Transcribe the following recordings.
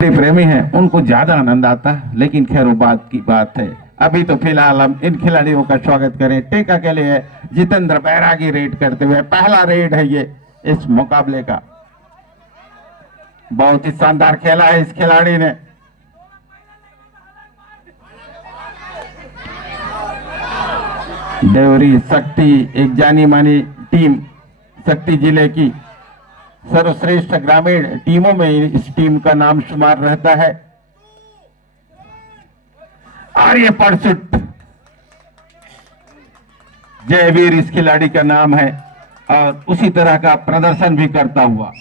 प्रेमी हैं उनको ज्यादा आनंद आता है, लेकिन खैर वो बात की बात है। अभी तो फिलहाल हम इन खिलाड़ियों का स्वागत करें। टेका के लिए जितेंद्र बैरागी रेड करते हुए, पहला रेड है ये इस मुकाबले का। बहुत ही शानदार खेला है इस खिलाड़ी ने। देवरी शक्ति एक जानी मानी टीम, शक्ति जिले की सर्वश्रेष्ठ ग्रामीण टीमों में इस टीम का नाम शुमार रहता है। और ये परसुट जयवीर इस खिलाड़ी का नाम है और उसी तरह का प्रदर्शन भी करता हुआ।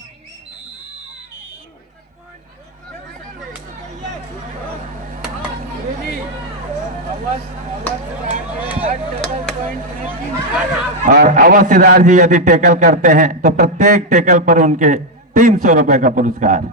और अवश्यदार जी यदि टैकल करते हैं तो प्रत्येक टैकल पर उनके 300 रुपए का पुरस्कार।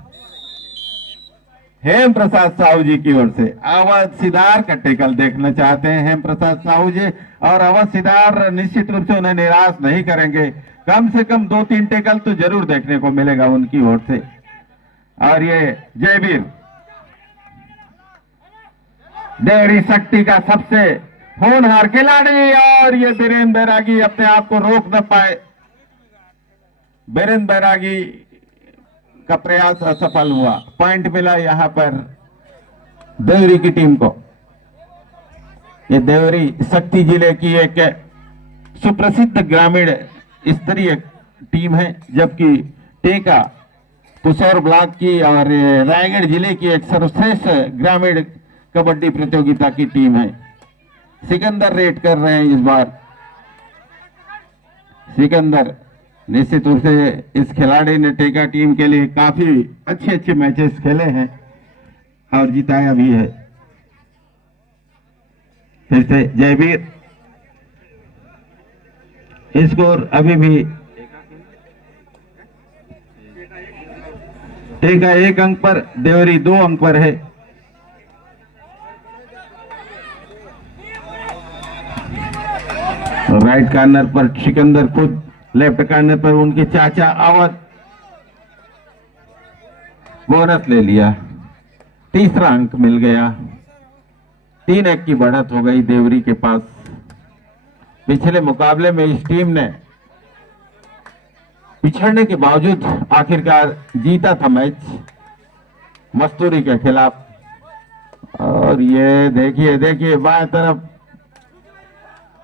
हेम प्रसाद साहू जी की ओर से अवश्यदार का टैकल देखना चाहते हैं हेम प्रसाद साहू जी, और अवश्यदार निश्चित रूप से उन्हें निराश नहीं करेंगे। कम से कम 2-3 टैकल तो जरूर देखने को मिलेगा उनकी ओर से। और ये जयवीर देवरी शक्ति का सबसे होनहार खिलाड़ी, और ये बीरेन बैरागी अपने आप को रोक न पाए। बीरेन बैरागी का प्रयास असफल हुआ। पॉइंट मिला यहां पर देवरी की टीम को। ये देवरी शक्ति जिले की एक सुप्रसिद्ध ग्रामीण स्तरीय टीम है, जबकि टेका पुसौर ब्लॉक की और रायगढ़ जिले की एक सर्वश्रेष्ठ ग्रामीण कबड्डी प्रतियोगिता की टीम है। सिकंदर रेड कर रहे हैं इस बार। सिकंदर निश्चित रूप से इस खिलाड़ी ने टेका टीम के लिए काफी अच्छे मैचेस खेले हैं और जिताया भी है। फिर से जयवीर, स्कोर अभी भी टेका 1 अंक पर, देवरी 2 अंक पर है। राइट कॉर्नर पर सिकंदर खुद, लेफ्ट कॉर्नर पर उनके चाचा अवध। बोनस ले लिया, तीसरा अंक मिल गया। 3 अंक की बढ़त हो गई देवरी के पास। पिछले मुकाबले में इस टीम ने पिछड़ने के बावजूद आखिरकार जीता था मैच मस्तूरी के खिलाफ। और ये देखिए बाएं तरफ,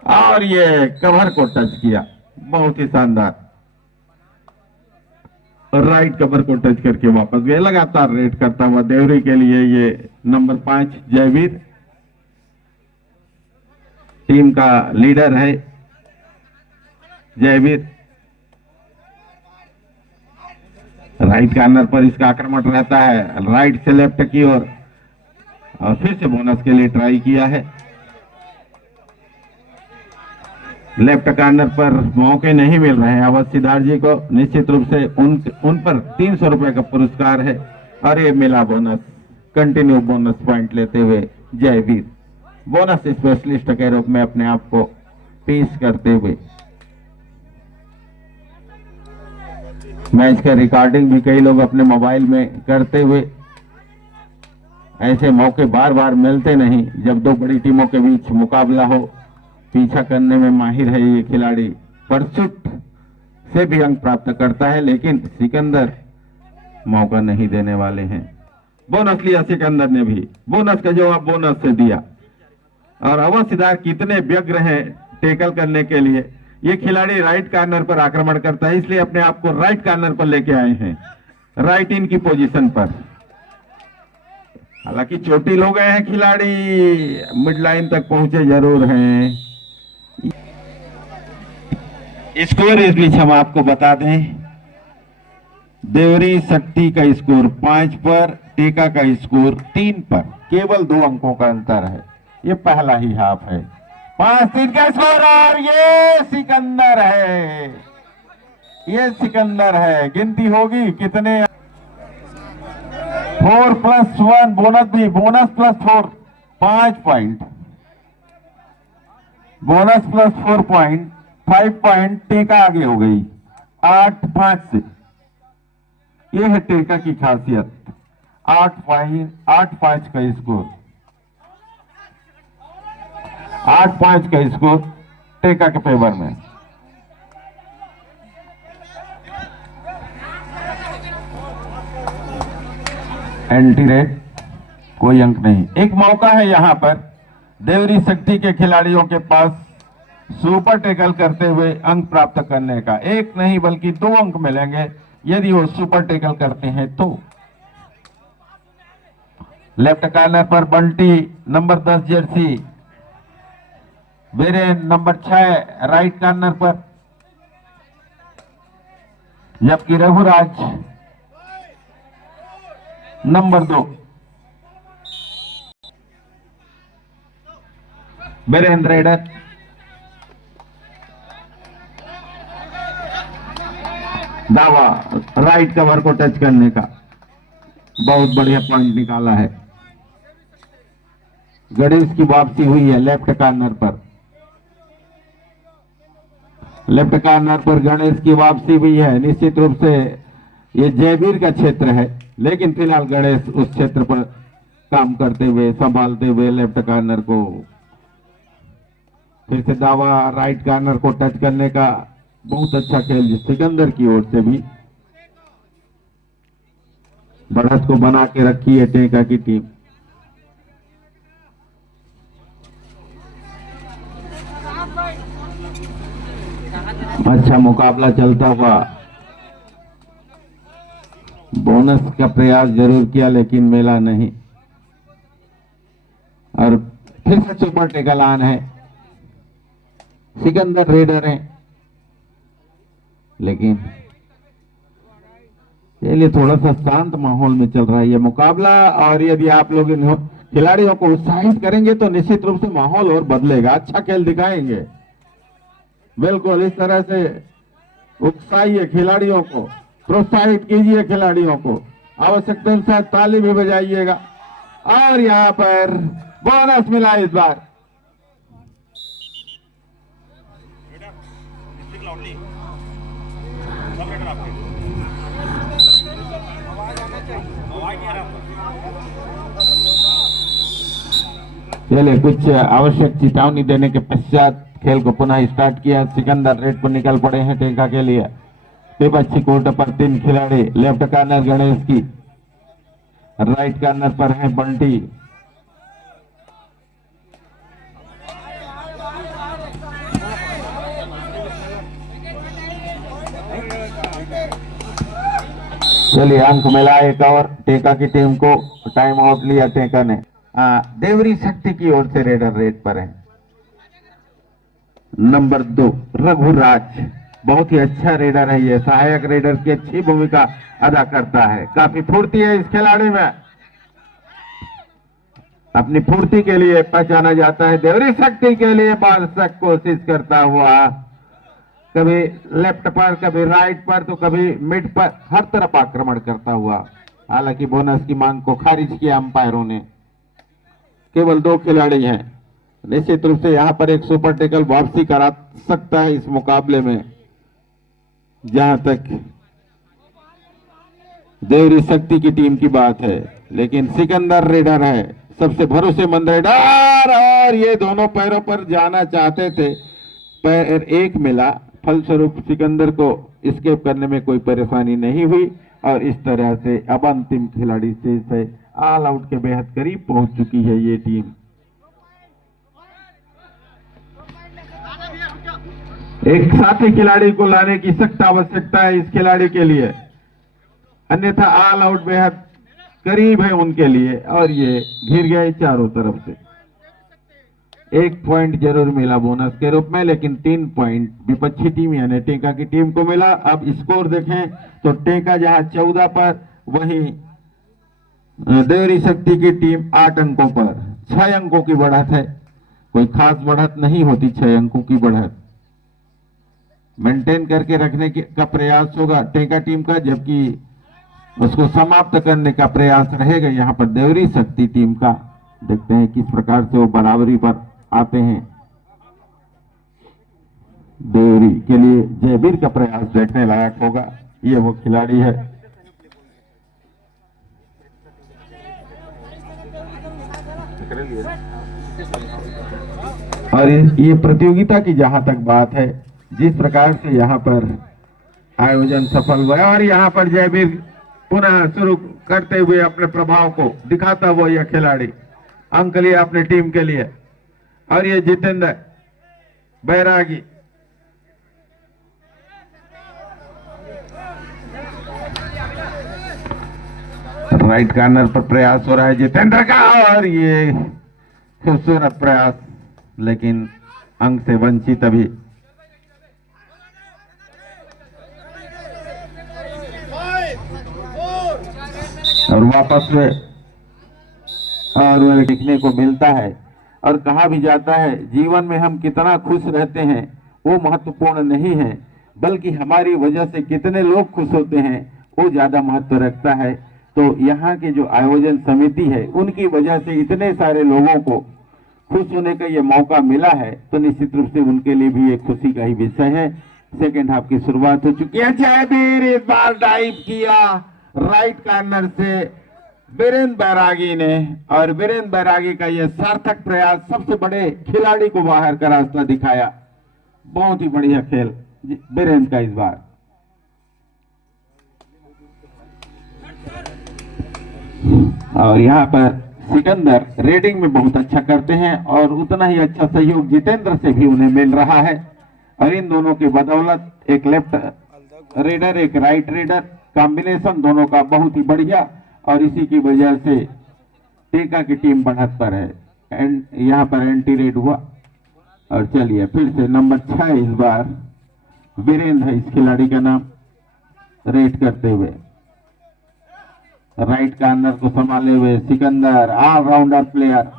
और ये कवर को टच किया, बहुत ही शानदार। राइट कवर को टच करके वापस गए। लगातार रेड करता हुआ देवरी के लिए ये नंबर 5 जयवीर टीम का लीडर है। जयवीर राइट कॉर्नर पर इसका आक्रमण रहता है, राइट से लेफ्ट की ओर, और फिर से बोनस के लिए ट्राई किया है। लेफ्ट कॉर्नर पर मौके नहीं मिल रहे हैं अवश्यदार जी को। निश्चित रूप से उन पर 300 रुपए का पुरस्कार है। और ये मिला बोनस, कंटिन्यू बोनस पॉइंट लेते हुए जयवीर बोनस स्पेशलिस्ट के रूप में अपने आप को पेश करते हुए। मैच का रिकॉर्डिंग भी कई लोग अपने मोबाइल में करते हुए। ऐसे मौके बार बार मिलते नहीं जब 2 बड़ी टीमों के बीच मुकाबला हो। पीछा करने में माहिर है ये खिलाड़ी, परसुट से भी अंक प्राप्त करता है, लेकिन सिकंदर मौका नहीं देने वाले हैं। बोनस लिया सिकंदर ने भी, बोनस का जवाब बोनस से दिया। और अवश्यदार कितने व्यग्र हैं टैकल करने के लिए। ये खिलाड़ी राइट कॉर्नर पर आक्रमण करता है, इसलिए अपने आप को राइट कॉर्नर पर लेके आए हैं, राइट इन की पोजीशन पर। हालांकि चोटिल हो गए हैं खिलाड़ी, मिड लाइन तक पहुंचे जरूर हैं। स्कोर इस बीच हम आपको बता दें, देवरी शक्ति का स्कोर 5 पर, टेका का स्कोर 3 पर, केवल 2 अंकों का अंतर है। ये पहला ही हाफ है। 5-3 का स्कोर, और ये सिकंदर है, ये सिकंदर है। गिनती होगी कितने, 4+1 बोनस भी, bonus +4 5 point, bonus +4 point, 5 point. टेका आगे हो गई 8-5 से। यह है टेका की खासियत। 8-5 का स्कोर, 8-5 का स्कोर टेका के फेवर में। एंटी रेड, कोई अंक नहीं। एक मौका है यहां पर देवरी शक्ति के खिलाड़ियों के पास सुपर टैकल करते हुए अंक प्राप्त करने का। एक नहीं बल्कि 2 अंक मिलेंगे यदि वो सुपर टैकल करते हैं तो। लेफ्ट कॉर्नर पर Bunty number 10 Jersey, Viren number 6 right corner पर, जबकि रघुराज नंबर 2। वीरेंद्र रेडर, दावा राइट कवर को टच करने का, बहुत बढ़िया पॉइंट निकाला है। गणेश की वापसी हुई है लेफ्ट कॉर्नर पर, लेफ्ट कॉर्नर पर गणेश की वापसी हुई है। निश्चित रूप से ये जयवीर का क्षेत्र है, लेकिन फिलहाल गणेश उस क्षेत्र पर काम करते हुए, संभालते हुए लेफ्ट कॉर्नर को। फिर से दावा राइट कॉर्नर को टच करने का, बहुत अच्छा खेल सिकंदर की ओर से भी। बढ़त को बना के रखी है टेका की टीम। अच्छा मुकाबला चलता हुआ, बोनस का प्रयास जरूर किया लेकिन मिला नहीं। और फिर से सुपर टैकल ऑन है, सिकंदर रेडर है, लेकिन ये लिए थोड़ा सा शांत माहौल में चल रहा है ये मुकाबला। और यदि आप लोग खिलाड़ियों को उत्साहित करेंगे तो निश्चित रूप से माहौल और बदलेगा, अच्छा खेल दिखाएंगे। बिल्कुल इस तरह से उत्साहिए खिलाड़ियों को, प्रोत्साहित कीजिए खिलाड़ियों को, आवश्यकता अनुसार ताली भी बजाइएगा। और यहां पर बोनस मिला इस बार। चलिए कुछ आवश्यक चेतावनी देने के पश्चात खेल को पुनः स्टार्ट किया। सिकंदर रेड पर निकल पड़े हैं टेका के लिए। विपक्षी कोर्ट पर 3 खिलाड़ी, लेफ्ट कॉर्नर गणेश की, राइट कॉर्नर पर है बंटी। चलिए अंक मिला एक और टेका की टीम को। टाइम आउट लिया टेका ने। देवरी शक्ति की ओर से रेडर रेड पर है नंबर 2 रघुराज। बहुत ही अच्छा रेडर है ये, सहायक रेडर की अच्छी भूमिका अदा करता है। काफी फुर्ती है इस खिलाड़ी में, अपनी फुर्ती के लिए पहचाना जाता है। देवरी शक्ति के लिए बारसक कोशिश करता हुआ, कभी लेफ्ट पर, कभी राइट पर, तो कभी मिड पर, हर तरफ आक्रमण करता हुआ। हालांकि बोनस की मांग को खारिज किया अंपायरों ने। केवल 2 खिलाड़ी हैं। निश्चित रूप से यहां पर एक सुपर टैकल वापसी करा सकता है इस मुकाबले में, जहां तक देवरी शक्ति की टीम की बात है। लेकिन सिकंदर रेडर है सबसे भरोसेमंद रेडर, और ये दोनों पैरों पर जाना चाहते थे, पैर एक मिला, फलस्वरूप सिकंदर को एस्केप करने में कोई परेशानी नहीं हुई। और इस तरह से अब अंतिम खिलाड़ी से ऑल आउट के बेहद करीब पहुंच चुकी है ये टीम। एक साथी खिलाड़ी को लाने की सख्त आवश्यकता है इस खिलाड़ी के लिए, अन्यथा ऑल आउट बेहद करीब है उनके लिए। और ये घिर गए चारों तरफ से। 1 पॉइंट जरूर मिला बोनस के रूप में, लेकिन 3 पॉइंट विपक्षी टीम यानी टेका की टीम को मिला। अब स्कोर देखें तो टेका जहां 14 पर, वहीं देवरी शक्ति की टीम 8 अंकों पर। 6 अंकों की बढ़त है, कोई खास बढ़त नहीं होती 6 अंकों की बढ़त। मेंटेन करके रखने का प्रयास होगा टेका टीम का, जबकि उसको समाप्त करने का प्रयास रहेगा यहां पर देवरी शक्ति टीम का। देखते हैं किस प्रकार से वो बराबरी पर आते हैं। देवरी के लिए जयवीर का प्रयास देखने लायक होगा, ये वो खिलाड़ी है। और ये प्रतियोगिता की जहां तक बात है, जिस प्रकार से यहाँ पर आयोजन सफल हुआ और यहाँ पर जयवीर पुनः शुरू करते हुए अपने प्रभाव को दिखाता हुआ यह खिलाड़ी अंक लिया अपने टीम के लिए। और ये जितेंद्र बैरागी राइट कॉर्नर पर प्रयास हो रहा है जितेंद्र का, और ये खूबसूरत प्रयास, लेकिन अंक से वंचित अभी। और वापस में और देखने को मिलता है। और कहा भी जाता है जीवन में हम कितना खुश रहते हैं वो महत्वपूर्ण नहीं है, बल्कि हमारी वजह से कितने लोग खुश होते हैं वो ज्यादा महत्व रखता है। तो यहाँ के जो आयोजन समिति है उनकी वजह से इतने सारे लोगों को खुश होने का ये मौका मिला है, तो निश्चित रूप से उनके लिए भी एक खुशी का ही विषय है। सेकेंड हाफ की शुरुआत हो चुकी है। जयवीर इस बार डाइव किया राइट कॉर्नर से वीरेंद्र बैरागी ने, और वीरेंद्र बैरागी का यह सार्थक प्रयास सबसे बड़े खिलाड़ी को बाहर का रास्ता दिखाया। बहुत ही बढ़िया खेल वीरेंद्र का इस बार। और यहाँ पर सिकंदर रेडिंग में बहुत अच्छा करते हैं और उतना ही अच्छा सहयोग जितेंद्र से भी उन्हें मिल रहा है। और इन दोनों की बदौलत एक लेफ्ट रेडर एक राइट रेडर कॉम्बिनेशन दोनों का बहुत ही बढ़िया, और इसी की वजह से टेका की टीम बढ़त पर है। यहाँ पर एंटी रेड हुआ। और चलिए फिर से नंबर 6 इस बार वीरेंद्र है इस खिलाड़ी का नाम, रेड करते हुए राइट कॉर्नर को संभाले हुए Sikandar allrounder player.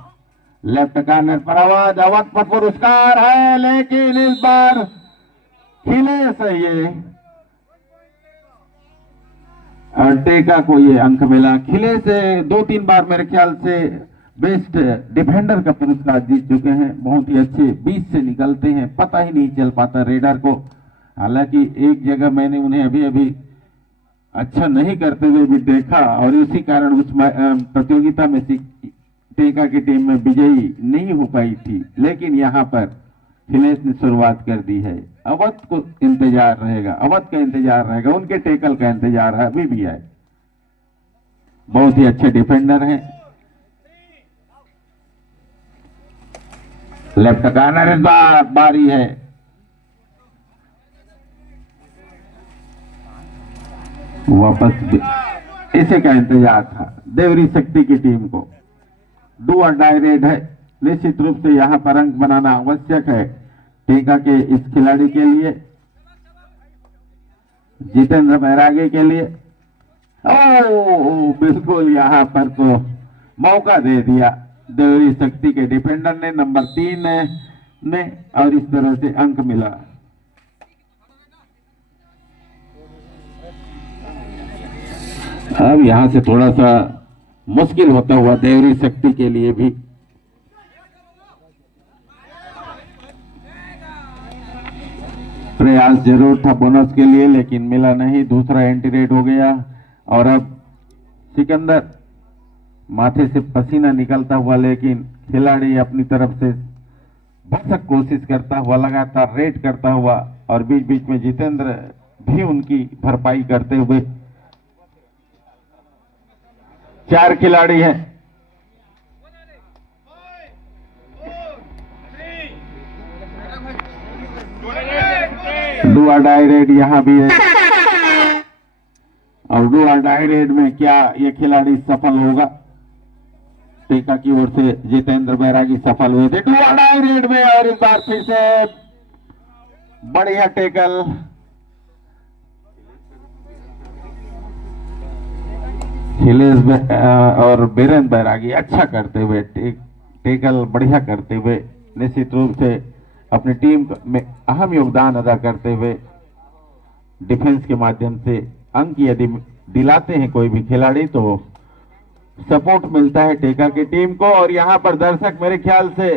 Left corner पर अवध, अवध पर पुरस्कार है, लेकिन इस बार खिले से ये टेका को ये अंक मिला। खिले से 2-3 बार मेरे ख्याल से बेस्ट डिफेंडर का पुरस्कार जीत चुके हैं। बहुत ही अच्छे बीच से निकलते हैं, पता ही नहीं चल पाता रेडर को। हालांकि एक जगह मैंने उन्हें अभी अभी अच्छा नहीं करते हुए भी देखा, और इसी कारण उस प्रतियोगिता में टेका की टीम में विजयी नहीं हो पाई थी। लेकिन यहाँ पर खिलेश ने शुरुआत कर दी है। अवध को इंतजार रहेगा, अवध का इंतजार रहेगा, उनके टेकल का इंतजार है अभी भी है। बहुत ही अच्छे डिफेंडर हैं। लेफ्ट कॉर्नर इस बार बारी है। वापस इसे का इंतजार था देवरी शक्ति की टीम को। डू और डाई रेड है, निश्चित रूप से यहाँ पर अंक बनाना आवश्यक है टेका के इस खिलाड़ी के लिए, जितेंद्र बैरागी के लिए। ओ बिल्कुल यहाँ पर तो मौका दे दिया देवरी शक्ति के डिफेंडर ने नंबर 3 ने, और इस तरह से अंक मिला। अब यहां से थोड़ा सा मुश्किल होता हुआ देवरी शक्ति के लिए भी। प्रयास जरूर था बोनस के लिए, लेकिन मिला नहीं। दूसरा एंटी रेड हो गया। और अब सिकंदर माथे से पसीना निकलता हुआ, लेकिन खिलाड़ी अपनी तरफ से भरसक कोशिश करता हुआ, लगातार रेड करता हुआ, और बीच बीच में जितेंद्र भी उनकी भरपाई करते हुए। 4 खिलाड़ी हैं। डू और डाई रेड यहां भी है, और डू और डाई रेड में क्या ये खिलाड़ी सफल होगा? टेका की ओर से जितेंद्र बैरागी सफल हुए थे डू और डाई रेड में, और इस बार फिर से बढ़िया टेकल। खिलेश और वीरेंद्र बैरागी अच्छा करते हुए, टेकल बढ़िया करते हुए, निश्चित रूप से अपनी टीम में अहम योगदान अदा करते हुए डिफेंस के माध्यम से अंक यदि दिलाते हैं कोई भी खिलाड़ी तो सपोर्ट मिलता है टेका की टीम को। और यहाँ पर दर्शक मेरे ख्याल से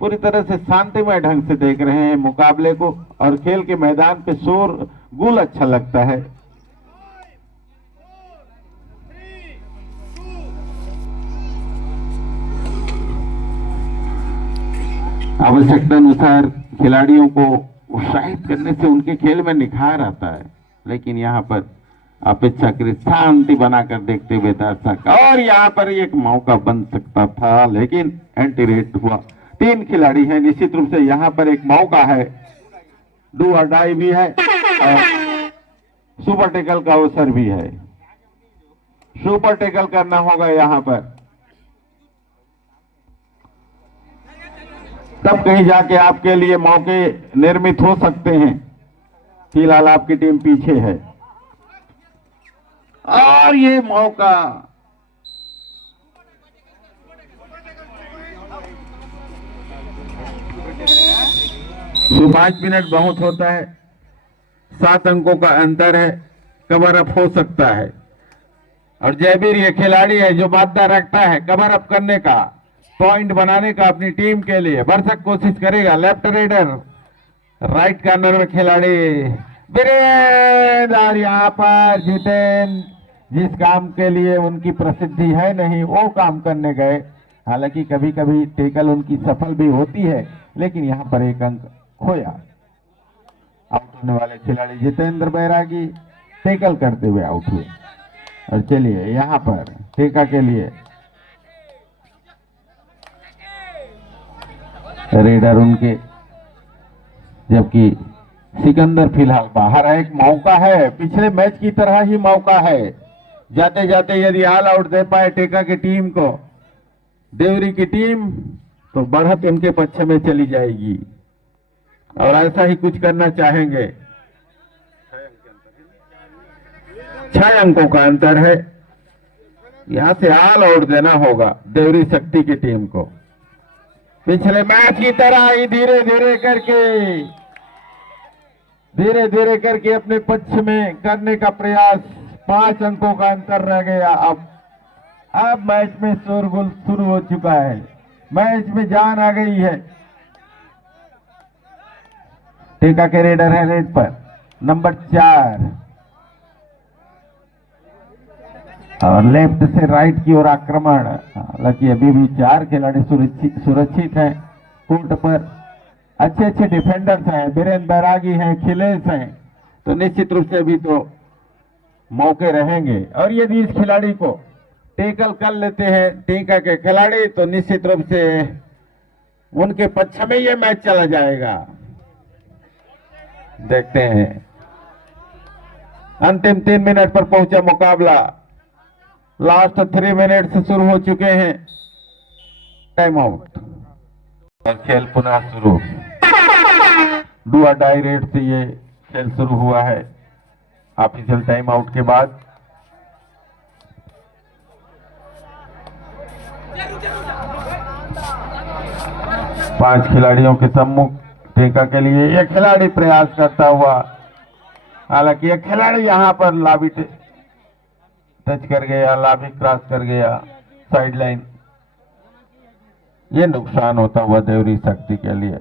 पूरी तरह से शांतिमय ढंग से देख रहे हैं मुकाबले को, और खेल के मैदान पे शोर गुल अच्छा लगता है। आवश्यकता अनुसार खिलाड़ियों को उत्साहित करने से उनके खेल में निखार आता है, लेकिन यहाँ पर अपेक्षाकृत शांति बनाकर देखते हुए दर्शक, और यहाँ पर एक मौका बन सकता था लेकिन एंटी रेट हुआ। 3 खिलाड़ी हैं, निश्चित रूप से यहाँ पर एक मौका है, डू और डाई भी है और सुपर टेकल का अवसर भी है। सुपर टेकल करना होगा यहाँ पर, तब कहीं जाके आपके लिए मौके निर्मित हो सकते हैं। फिलहाल आपकी टीम पीछे है और ये मौका तो 5 मिनट बहुत होता है, 7 अंकों का अंतर है, कवर अप हो सकता है। और जयवीर ये खिलाड़ी है जो वादा रखता है कवर अप करने का, पॉइंट बनाने का अपनी टीम के लिए, भरसक कोशिश करेगा। लेफ्ट रेडर, राइट कॉर्नर में खिलाड़ी वीरेंद्र, और यहाँ पर जितेंद्र जिस काम के लिए उनकी प्रसिद्धि है नहीं वो काम करने गए। हालांकि कभी कभी टेकल उनकी सफल भी होती है, लेकिन यहाँ पर एक अंक खोया। आउट होने वाले खिलाड़ी जितेंद्र बैरागी टेकल करते हुए आउट हुए। और चलिए यहाँ पर टेका के लिए रेडर उनके, जबकि सिकंदर फिलहाल बाहर है। एक मौका है, पिछले मैच की तरह ही मौका है, जाते जाते यदि ऑल आउट दे पाए टेका की टीम को, देवरी की टीम, तो बढ़त उनके पक्ष में चली जाएगी और ऐसा ही कुछ करना चाहेंगे। 6 अंकों का अंतर है, यहां से ऑल आउट देना होगा देवरी शक्ति की टीम को। पिछले मैच की तरह ही धीरे धीरे करके अपने पक्ष में करने का प्रयास। 5 अंकों का अंतर रह गया। अब मैच में शोरगुल शुरू हो चुका है, मैच में जान आ गई है। टेका के रेडर है रेड पर नंबर 4 और लेफ्ट से राइट की ओर आक्रमण। हालांकि अभी भी 4 खिलाड़ी सुरक्षित हैं कोर्ट पर, अच्छे अच्छे डिफेंडर्स हैं, वीरेंद्र बैरागी हैं, खिलेश हैं, तो निश्चित रूप से अभी तो मौके रहेंगे। और यदि इस खिलाड़ी को टेकल कर लेते हैं टेका के खिलाड़ी, तो निश्चित रूप से उनके पक्ष में यह मैच चला जाएगा। देखते हैं, अंतिम 3 मिनट पर पहुंचा मुकाबला, लास्ट 3 मिनट से शुरू हो चुके हैं। टाइम आउट और खेल पुनः शुरू। डू और डाई रेट से ये खेल शुरू हुआ है ऑफिशियल टाइम आउट के बाद। पांच खिलाड़ियों के सम्मुख टेका के लिए एक खिलाड़ी प्रयास करता हुआ, हालांकि एक खिलाड़ी यहां पर लाभी टच कर गया, लाभी क्रॉस कर गया साइड लाइन, ये नुकसान होता हुआ देवरी शक्ति के लिए।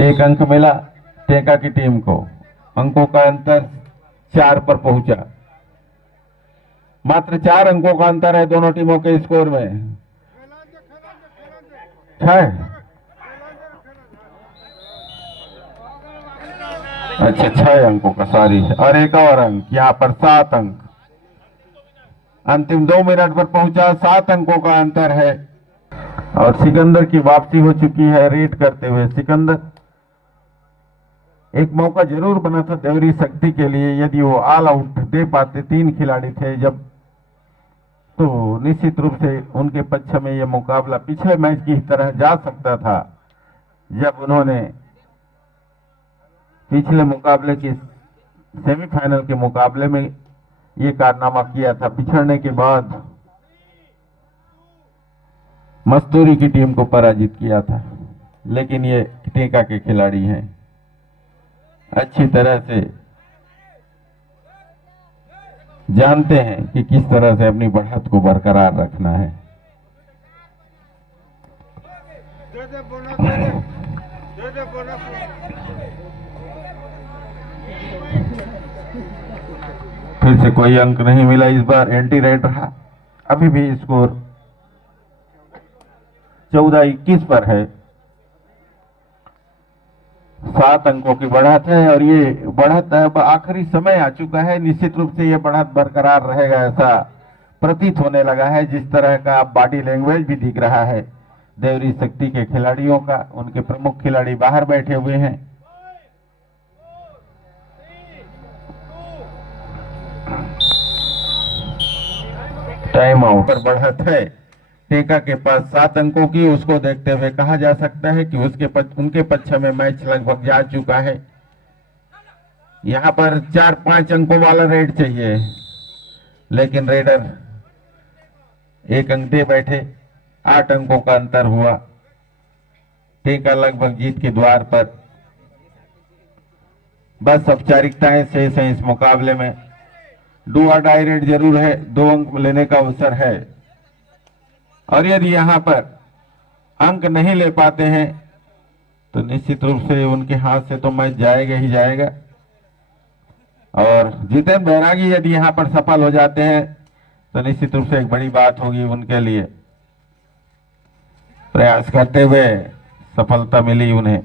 एक अंक मिला टेका की टीम को, अंकों का अंतर 4 पर पहुंचा। मात्र 4 अंकों का अंतर है दोनों टीमों के स्कोर में। 6 अच्छा 6 अंकों का, सॉरी, और एक और अंक, यहाँ पर 7 अंक। अंतिम 2 मिनट पर पहुंचा, 7 अंकों का अंतर है। और सिकंदर की वापसी हो चुकी है रेड करते हुए। सिकंदर, एक मौका जरूर बना था देवरी शक्ति के लिए, यदि वो ऑल आउट दे पाते, 3 खिलाड़ी थे जब, तो निश्चित रूप से उनके पक्ष में यह मुकाबला पिछले मैच की तरह जा सकता था, जब उन्होंने पिछले मुकाबले के सेमीफाइनल के मुकाबले में ये कारनामा किया था, पिछड़ने के बाद मस्तूरी की टीम को पराजित किया था। लेकिन ये टेका के खिलाड़ी हैं, अच्छी तरह से जानते हैं कि किस तरह से अपनी बढ़त को बरकरार रखना है। फिर से कोई अंक नहीं मिला, इस बार एंटी रेड रहा। अभी भी स्कोर 14-21 पर है। 7 अंकों की बढ़त है और ये बढ़त अब आखिरी समय आ चुका है। निश्चित रूप से ये बढ़त बरकरार रहेगा ऐसा प्रतीत होने लगा है, जिस तरह का बॉडी लैंग्वेज भी दिख रहा है देवरी शक्ति के खिलाड़ियों का। उनके प्रमुख खिलाड़ी बाहर बैठे हुए हैं। टाइम आउट पर बढ़त है टेका के पास 7 अंकों की। उसको देखते हुए कहा जा सकता है कि उनके पक्ष में मैच लगभग जा चुका है। यहां पर 4-5 अंकों वाला रेड चाहिए, लेकिन रेडर 1 अंक दे बैठे। 8 अंकों का अंतर हुआ। टेका लगभग जीत के द्वार पर। बस औपचारिकताएं शेष हैं इस मुकाबले में। डू और डाई रेड जरूर है, 2 अंक लेने का अवसर है और यदि यहां पर अंक नहीं ले पाते हैं तो निश्चित रूप से उनके हाथ से तो मैच जाएगा ही जाएगा। और जितेंद्र बैरागी यदि यहां पर सफल हो जाते हैं तो निश्चित रूप से एक बड़ी बात होगी उनके लिए। प्रयास करते हुए सफलता मिली उन्हें।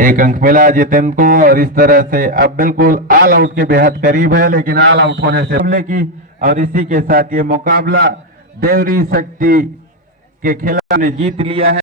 एक अंक मिला जितेंद्र को और इस तरह से अब बिल्कुल ऑल आउट के बेहद करीब है, लेकिन ऑल आउट होने से मुकाबले की। और इसी के साथ ये मुकाबला देवरी शक्ति के खिलाफ ने जीत लिया है।